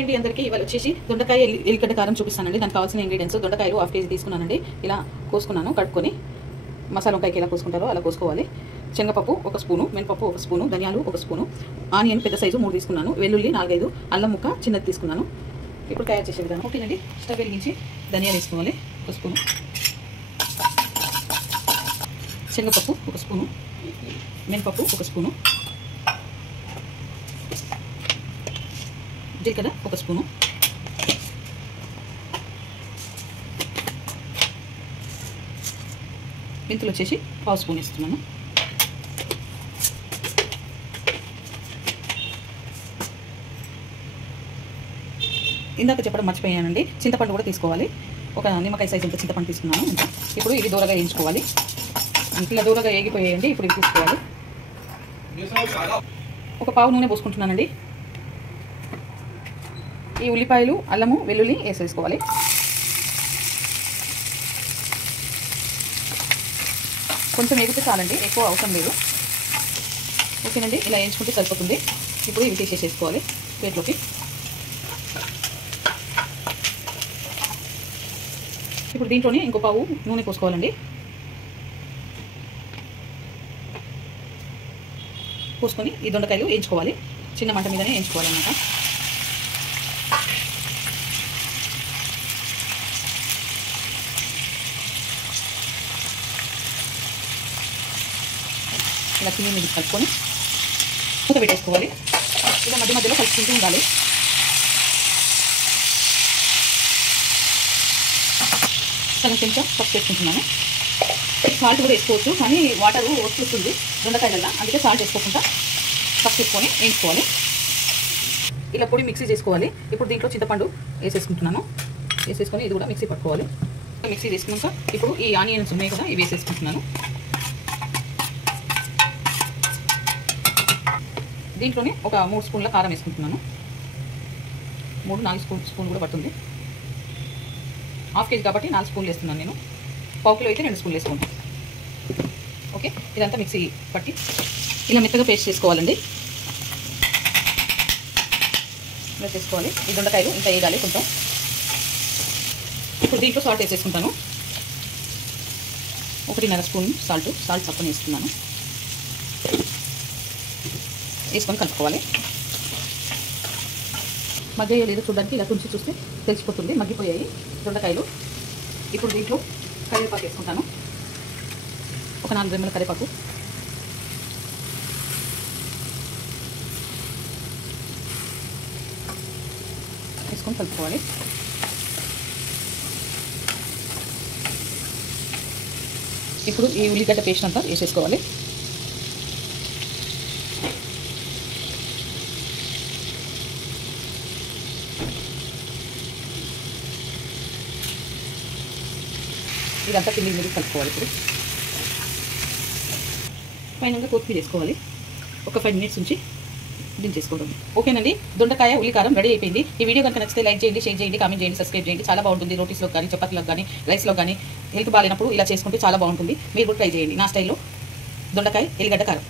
అండి అందరికీ ఇవాళ వచ్చేసి దొండకాయ ఎల్లిగడ్డ కారం చూపిస్తానండి. దానికి కావాల్సిన ఇంగ్రీడియంట్స్ దొండకాయలు 1/2 కేజీ తీసుకున్నానండి. ఇలా కోసుకున్నాను, కట్టుకొని మసాలా వంకాయకి ఎలా కోసుకుంటారో అలా కోసుకోవాలి. శనగపప్పు 1 స్పూను, మినపప్పు 1 స్పూను, ధనియాలు 1 స్పూను, ఆనియన్ పెద్ద సైజు 3 తీసుకున్నాను, వెల్లుల్లి 4-5, అల్లం ముక్క చిన్నది తీసుకున్నాను. ఇప్పుడు తయారు చేసే విధానం ఓకేనండి. స్టవ్ వెలిగించి ధనియాలు వేసుకోవాలి 1 స్పూను, శనగపప్పు 1 స్పూను, మినపప్పు 1 స్పూను, జీలకర్ర 1 స్పూను, మెంతులు వచ్చేసి 1/2 స్పూన్ వేస్తున్నాను. ఇందాక చెప్పడం మర్చిపోయానండి, చింతపండు కూడా తీసుకోవాలి. ఒక నిమ్మకాయ సైజు అంత చింతపండు తీసుకున్నాను. ఇప్పుడు ఇది దూరగా వేయించుకోవాలి. ఇలా దూరగా వేగిపోయాయండి. ఇప్పుడు ఇది తీసుకోవాలి. ఒక పావు నూనె పోసుకుంటున్నానండి. ఈ ఉల్లిపాయలు, అల్లము, వెల్లుల్లి వేసేసుకోవాలి. కొంచెం వేగితే చాలండి, ఎక్కువ అవసరం లేదు. ఓకేనండి, ఇలా వేయించుకుంటే సరిపోతుంది. ఇప్పుడు ఇవి తీసేసేసుకోవాలి ప్లేట్లోకి. ఇప్పుడు దీంట్లోనే ఇంకో పావు నూనె పోసుకోవాలండి. పోసుకొని ఈ దొండకాయలు వేయించుకోవాలి. చిన్న మంట మీదనే వేయించుకోవాలన్నమాట. ఇలా చిన్న మీద కలుపుకొని మూత పెట్టేసుకోవాలి. ఇలా మధ్య మధ్యలో కలుపుకుంటూ ఉండాలి. సగం చెంచా పసుపు వేసుకుంటున్నాను. సాల్ట్ కూడా వేసుకోవచ్చు, కానీ వాటర్ వస్తుంది దొండకాయలల్లో, అందుకే సాల్ట్ వేసుకోకుండా పసుపు వేసుకొని వేయించుకోవాలి. ఇలా పొడి మిక్సీ చేసుకోవాలి. ఇప్పుడు దీంట్లో చింతపండు వేసేసుకుంటున్నాను. వేసేసుకొని ఇది కూడా మిక్సీ పట్టుకోవాలి. మిక్సీ చేసుకున్నాక ఇప్పుడు ఈ ఆనియన్స్ ఉన్నాయి కదా, ఇవి వేసేసుకుంటున్నాను. దీంట్లోనే ఒక 3 స్పూన్ల కారం వేసుకుంటున్నాను. 3-4 స్పూన్ కూడా పడుతుంది. 1/2 కేజీ కాబట్టి 4 స్పూన్లు వేస్తున్నాను నేను. పావు కిలో అయితే 2 స్పూన్లు వేసుకుంటాను. ఓకే, ఇదంతా మిక్సీ పట్టి ఇలా మెత్తగా పేస్ట్ చేసుకోవాలండి. ఇలా చేసుకోవాలి. ఈ దొండకాయలు ఇంత వేయాలి కొంచెం. ఇప్పుడు దీంట్లో సాల్ట్ వేసేసుకుంటాను. 1.5 స్పూన్ సాల్ట్ తప్పని వేస్తున్నాను. వేసుకొని కలుపుకోవాలి. మగ్గాయో లేదో చూడడానికి ఇలా తుంచి చూస్తే తెలిసిపోతుంది, మగ్గిపోయాయి దొండకాయలు. ఇప్పుడు దీంట్లో కరివేపాకు వేసుకుంటాను. ఒక 4 రెమ్మల కరివేపాకు, వేసుకొని కలుపుకోవాలి. ఇప్పుడు ఈ ఉల్లిగడ్డ పేస్ట్ అంతా వేసేసుకోవాలి. ఇదంతా కింది మీద కలుపుకోవాలి. ఇప్పుడు ఫైనల్గా కొత్తిమీర వేసుకోవాలి. ఒక 5 మినిట్స్ ఉంచి దించేసుకోవడం. ఓకేనండి, దొండకాయ ఉల్లికారం రెడీ అయిపోయింది. ఈ వీడియో కనుక నచ్చితే లైక్ చేయండి, షేర్ చేయండి, కామెంట్ చేయండి, సబ్స్క్రైబ్ చేయండి. చాలా బాగుంటుంది. రోటీస్లో కానీ, చపాతీలకు కానీ, రైస్లో కానీ హెల్త్ బాగాలేనప్పుడు ఇలా చేసుకుంటే చాలా బాగుంటుంది. మీరు కూడా ట్రై చేయండి నా స్టైల్లో దొండకాయ ఎల్లిగడ్డ కారం.